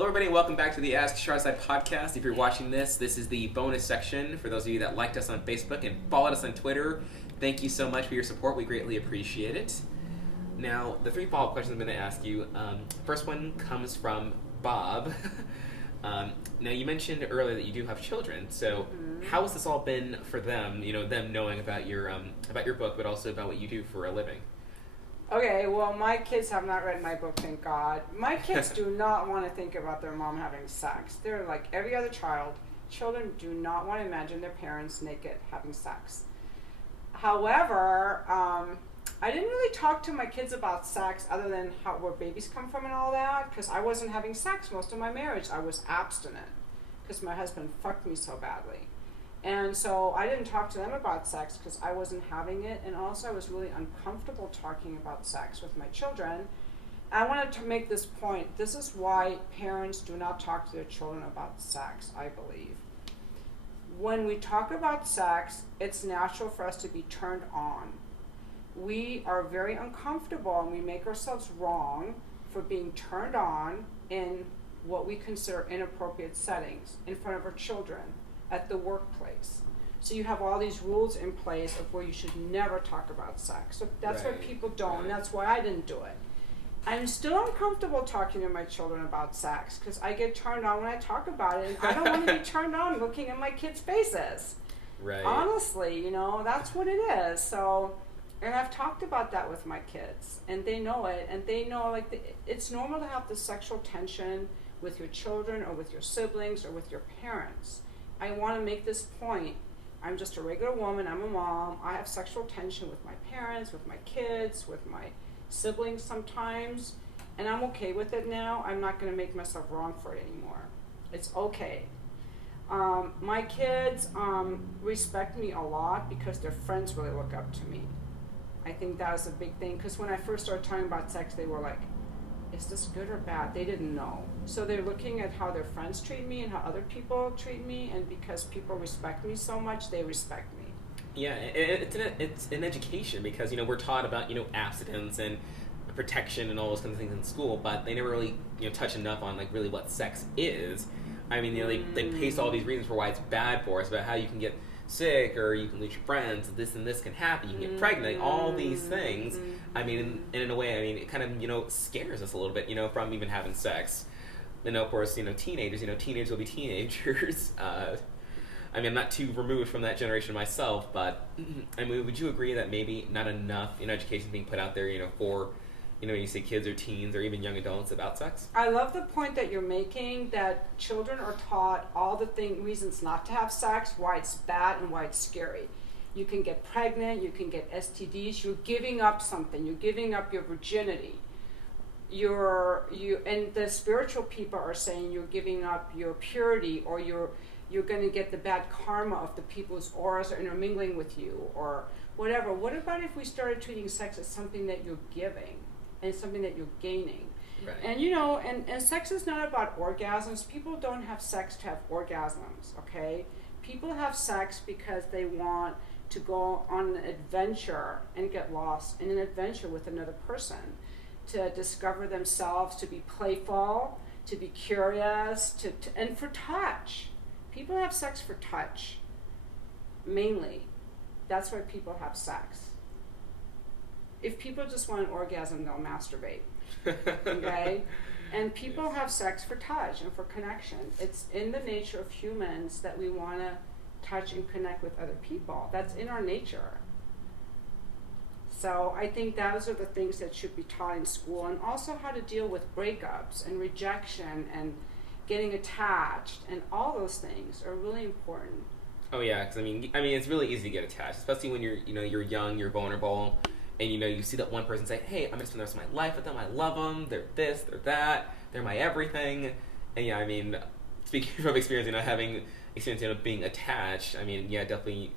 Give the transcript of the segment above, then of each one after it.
Hello, everybody, and welcome back to the Ask Charzai podcast. If you're watching this, this is the bonus section for those of you that liked us on Facebook and followed us on Twitter. Thank you so much for your support. We greatly appreciate it. Now, the three follow-up questions I'm going to ask you. First one comes from Bob. Now, you mentioned earlier that you do have children. So, how has this all been for them? You know, them knowing about your book, but also about what you do for a living. Okay, well, my kids have not read my book, thank God. My kids do not want to think about their mom having sex. They're like every other child. Children do not want to imagine their parents naked having sex. However, I didn't really talk to my kids about sex other than where babies come from and all that, because I wasn't having sex most of my marriage. I was abstinent because my husband fucked me so badly. And so I didn't talk to them about sex because I wasn't having it, and also I was really uncomfortable talking about sex with my children. I wanted to make this point. This is why parents do not talk to their children about sex, I believe. When we talk about sex, it's natural for us to be turned on. We are very uncomfortable and we make ourselves wrong for being turned on in what we consider inappropriate settings in front of our children. At the workplace. So you have all these rules in place of where you should never talk about sex. So that's why people don't, and that's why I didn't do it. I'm still uncomfortable talking to my children about sex because I get turned on when I talk about it, and I don't want to be turned on looking at my kids' faces. Right. Honestly, you know, that's what it is. So, and I've talked about that with my kids, and they know it, and they know it's normal to have this sexual tension with your children or with your siblings or with your parents. I want to make this point. I'm just a regular woman. I'm a mom. I have sexual tension with my parents, with my kids, with my siblings sometimes, and I'm okay with it now. I'm not going to make myself wrong for it anymore. It's okay. My kids respect me a lot because their friends really look up to me. I think that was a big thing because when I first started talking about sex, they were like, is this good or bad? They didn't know. So they're looking at how their friends treat me and how other people treat me, and because people respect me so much, they respect me. Yeah, it's an education because, you know, we're taught about, you know, abstinence and protection and all those kinds of things in school, but they never really, you know, touch enough on, like, really what sex is. I mean, you know, they paste all these reasons for why it's bad for us, about how you can get sick or you can lose your friends, this and this can happen, you can get pregnant, all these things. I mean, and in a way, I mean, it kind of, you know, scares us a little bit, you know, from even having sex. And of course, you know, teenagers will be teenagers. I mean, I'm not too removed from that generation myself, but I mean, would you agree that maybe not enough, you know, education being put out there, you know, for, you know, when you say kids or teens or even young adults about sex? I love the point that you're making, that children are taught all the reasons not to have sex, why it's bad and why it's scary. You can get pregnant, you can get STDs, you're giving up something, you're giving up your virginity. And the spiritual people are saying you're giving up your purity, or you're going to get the bad karma of the people's auras are intermingling with you, or whatever. What about if we started treating sex as something that you're giving and something that you're gaining? Right. And you know, and sex is not about orgasms. People don't have sex to have orgasms, okay? People have sex because they want to go on an adventure and get lost in an adventure with another person, to discover themselves, to be playful, to be curious, and for touch. People have sex for touch, mainly. That's why people have sex. If people just want an orgasm, they'll masturbate, okay? And people have sex for touch and for connection. It's in the nature of humans that we want to touch and connect with other people. That's in our nature. So I think those are the things that should be taught in school, and also how to deal with breakups and rejection and getting attached, and all those things are really important. Oh yeah, because I mean, it's really easy to get attached, especially when you're young, you're vulnerable, and you know you see that one person say, "Hey, I'm gonna spend the rest of my life with them. I love them. They're this, they're that. They're my everything." And yeah, I mean, speaking from experience, you know, having experience, you know, being attached, I mean, yeah, definitely.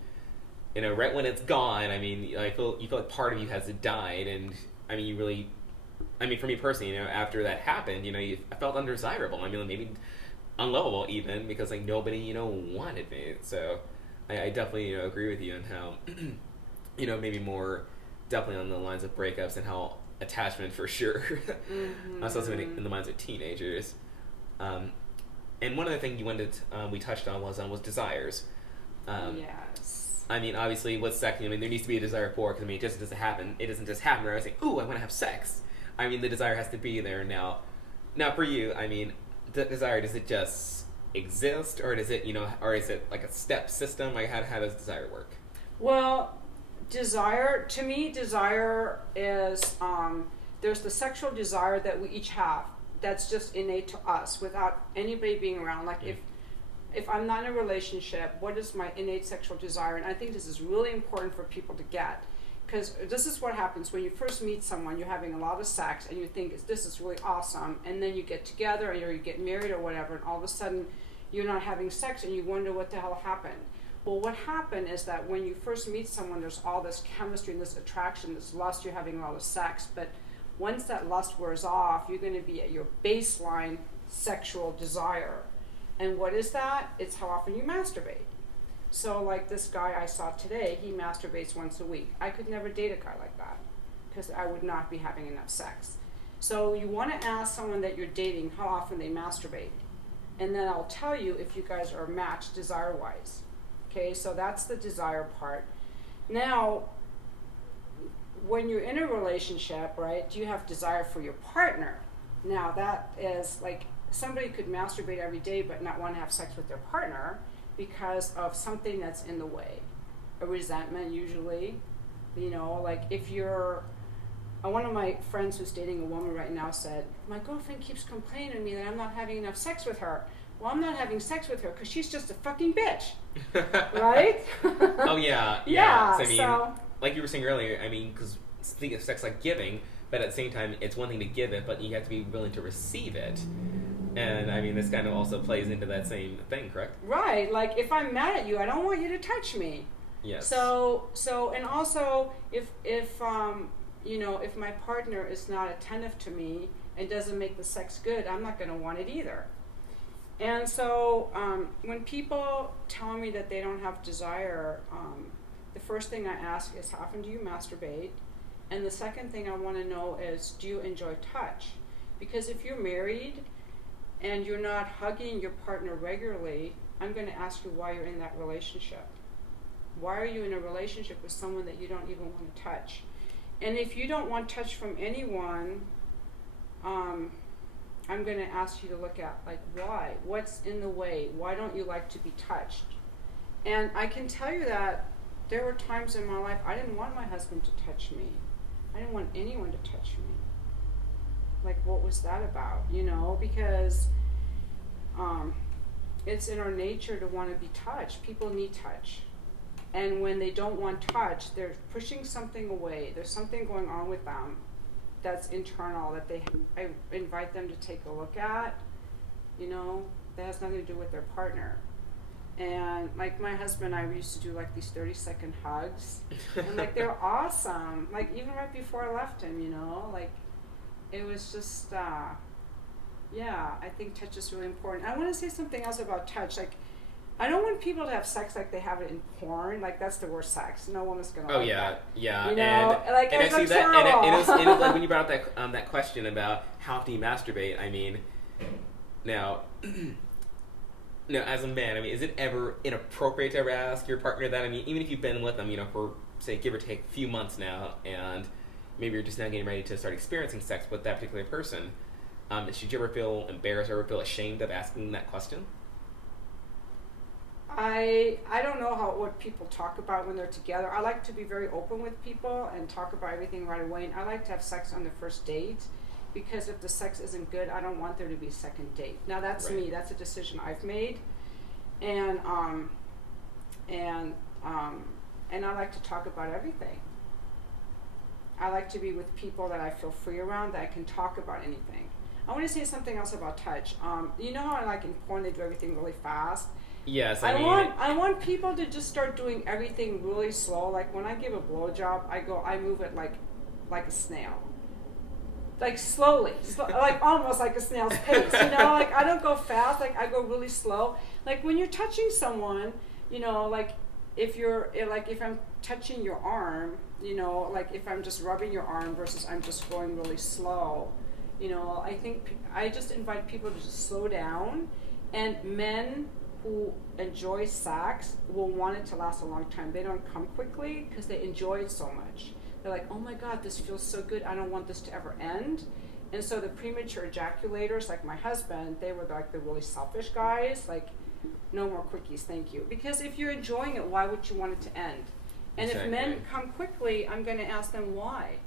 You know, right when it's gone, I mean, you feel like part of you has died, and I mean, for me personally, you know, after that happened, you know, I felt undesirable. I mean, maybe unlovable even, because like nobody, you know, wanted me. So I definitely, you know, agree with you on how, you know, maybe more definitely on the lines of breakups and how attachment for sure, especially in the minds of teenagers. And one other thing you wanted we touched on was desires. Yes. I mean, obviously, with sex, I mean, there needs to be a desire for it, because, I mean, it just doesn't happen. It doesn't just happen where I say, ooh, I want to have sex. I mean, the desire has to be there. Now for you, I mean, the desire, does it just exist, or does it, or is it like a step system? Like, how does desire work? Well, desire, to me, desire is, there's the sexual desire that we each have. That's just innate to us without anybody being around. Like, if I'm not in a relationship, what is my innate sexual desire? And I think this is really important for people to get, because this is what happens when you first meet someone. You're having a lot of sex and you think this is really awesome, and then you get together or you get married or whatever, and all of a sudden you're not having sex and you wonder what the hell happened. Well, what happened is that when you first meet someone, there's all this chemistry and this attraction, this lust, you're having a lot of sex, but once that lust wears off, you're going to be at your baseline sexual desire. And what is that? It's how often you masturbate. So like this guy I saw today, he masturbates once a week. I could never date a guy like that, because I would not be having enough sex. So you want to ask someone that you're dating how often they masturbate. And then I'll tell you if you guys are matched desire-wise. Okay, so that's the desire part. Now, when you're in a relationship, right, do you have desire for your partner? Now that is like, somebody could masturbate every day but not want to have sex with their partner because of something that's in the way. A resentment usually. Like if you're, one of my friends who's dating a woman right now said, my girlfriend keeps complaining to me that I'm not having enough sex with her. Well, I'm not having sex with her because she's just a fucking bitch. Right? Oh, yeah. Yeah, So, I mean, like you were saying earlier, I mean, because think of sex like giving, but at the same time, it's one thing to give it, but you have to be willing to receive it. And, I mean, this kind of also plays into that same thing, correct? Right. Like, if I'm mad at you, I don't want you to touch me. Yes. So, and also, if my partner is not attentive to me and doesn't make the sex good, I'm not going to want it either. And so, when people tell me that they don't have desire, the first thing I ask is, how often do you masturbate? And the second thing I want to know is, do you enjoy touch? Because if you're married and you're not hugging your partner regularly, I'm going to ask you why you're in that relationship. Why are you in a relationship with someone that you don't even want to touch? And if you don't want touch from anyone, I'm going to ask you to look at, like, why? What's in the way? Why don't you like to be touched? And I can tell you that there were times in my life I didn't want my husband to touch me. I didn't want anyone to touch me. Like, what was that about? Because it's in our nature to want to be touched. People need touch. And when they don't want touch, they're pushing something away. There's something going on with them that's internal that I invite them to take a look at, that has nothing to do with their partner. And like my husband and I, we used to do like these 30-second hugs, and like they're awesome. Like even right before I left him, like it was just, I think touch is really important. I want to say something else about touch. Like, I don't want people to have sex like they have it in porn. Like that's the worst sex. No woman's gonna. Oh like yeah, that. yeah. And I see that. And it was like when you brought up that question about how often you masturbate. I mean, now, as a man, I mean, is it ever inappropriate to ever ask your partner that? I mean, even if you've been with them, for say give or take a few months now, and maybe you're just now getting ready to start experiencing sex with that particular person, should you ever feel embarrassed or ever feel ashamed of asking that question? I don't know what people talk about when they're together. I like to be very open with people and talk about everything right away. And I like to have sex on the first date, because if the sex isn't good, I don't want there to be a second date. Now that's right. me. That's a decision I've made, and I like to talk about everything. I like to be with people that I feel free around, that I can talk about anything. I want to say something else about touch. You know how like in porn they do everything really fast? Yes, I want people to just start doing everything really slow. Like when I give a blowjob, I move it like a snail, like slowly, like almost like a snail's pace. Like I don't go fast. Like I go really slow. Like when you're touching someone, like if I'm touching your arm, like if I'm just rubbing your arm versus I'm just going really slow, You know, I think I just invite people to just slow down, and men who enjoy sex will want it to last a long time. They don't come quickly because they enjoy it so much. They're like, oh my God, this feels so good. I don't want this to ever end. And so the premature ejaculators, like my husband, they were like the really selfish guys, like, no more quickies, thank you. Because if you're enjoying it, why would you want it to end? And Exactly. if men come quickly, I'm going to ask them why.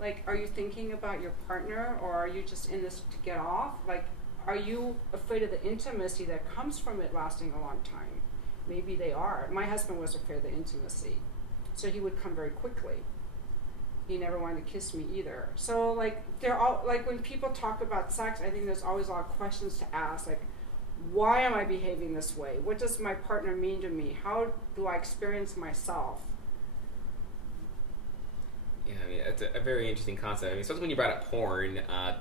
Like, are you thinking about your partner, or are you just in this to get off? Like, are you afraid of the intimacy that comes from it lasting a long time? Maybe they are. My husband was afraid of the intimacy, so he would come very quickly. He never wanted to kiss me either. So, like, they're all, like, when people talk about sex, I think there's always a lot of questions to ask, like, why am I behaving this way? What does my partner mean to me? How do I experience myself? Yeah, I mean, it's a very interesting concept. I mean, especially when you brought up porn. I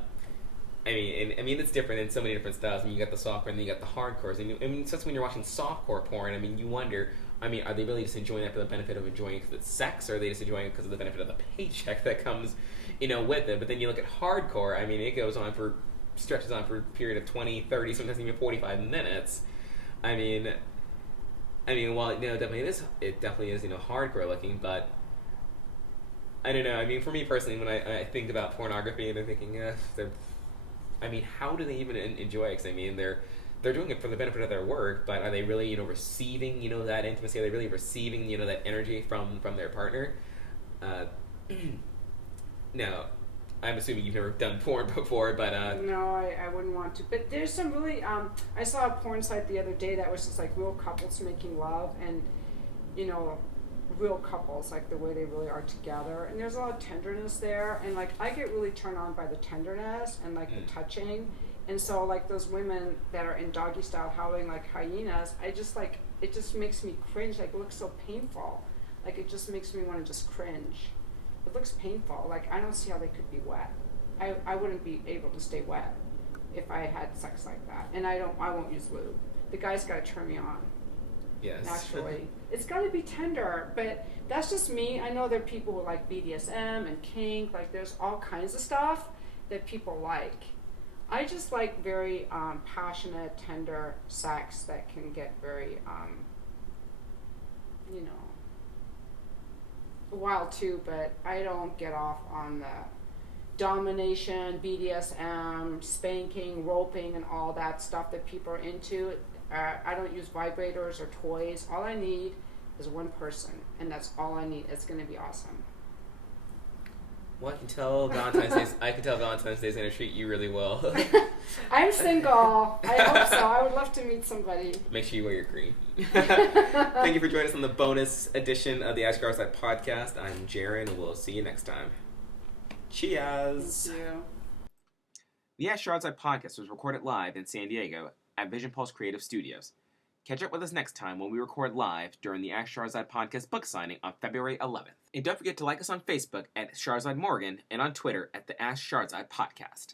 mean, it's different in so many different styles. I mean, you got the softcore and then you got the hardcores. I mean, especially when you're watching softcore porn, I mean, you wonder. I mean, are they really just enjoying that for the benefit of enjoying it because it's sex, or are they just enjoying it because of the benefit of the paycheck that comes, with it? But then you look at hardcore. I mean, it goes on for stretches on for a period of 20, 30, sometimes even 45 minutes. I mean, well, it definitely is, hardcore looking, but I don't know. I mean, for me personally, when I think about pornography, I'm thinking, how do they even enjoy it? 'Cause, I mean, they're doing it for the benefit of their work, but are they really, receiving, that intimacy? Are they really receiving, that energy from their partner? Now, I'm assuming you've never done porn before, but No, I wouldn't want to. But there's some really, I saw a porn site the other day that was just like real couples making love, and, real couples, like the way they really are together. And there's a lot of tenderness there, and like I get really turned on by the tenderness and like the touching. And so like those women that are in doggy style howling like hyenas, I just like, it just makes me cringe. Like, it looks so painful. Like, it just makes me want to just cringe. It looks painful. Like, I don't see how they could be wet. I wouldn't be able to stay wet if I had sex like that. And I won't use lube. The guy's got to turn me on. yes. Naturally. It's got to be tender, but that's just me. I know there are people who like BDSM and kink. Like, there's all kinds of stuff that people like. I just like very passionate, tender sex that can get very, wild too, but I don't get off on the domination, BDSM, spanking, roping, and all that stuff that people are into. I don't use vibrators or toys. All I need is one person, and that's all I need. It's going to be awesome. Well, I can tell Valentine's Day is going to treat you really well. I'm single. I hope so. I would love to meet somebody. Make sure you wear your cream. Thank you for joining us on the bonus edition of the Ask Your Outside podcast. I'm Jaron, and we'll see you next time. Cheers. Thank you. The Ask Your Outside podcast was recorded live in San Diego at Vision Pulse Creative Studios. Catch up with us next time when we record live during the Ask Charizard podcast book signing on February 11th. And don't forget to like us on Facebook at Charizard Morgan and on Twitter at the Ask Charizard podcast.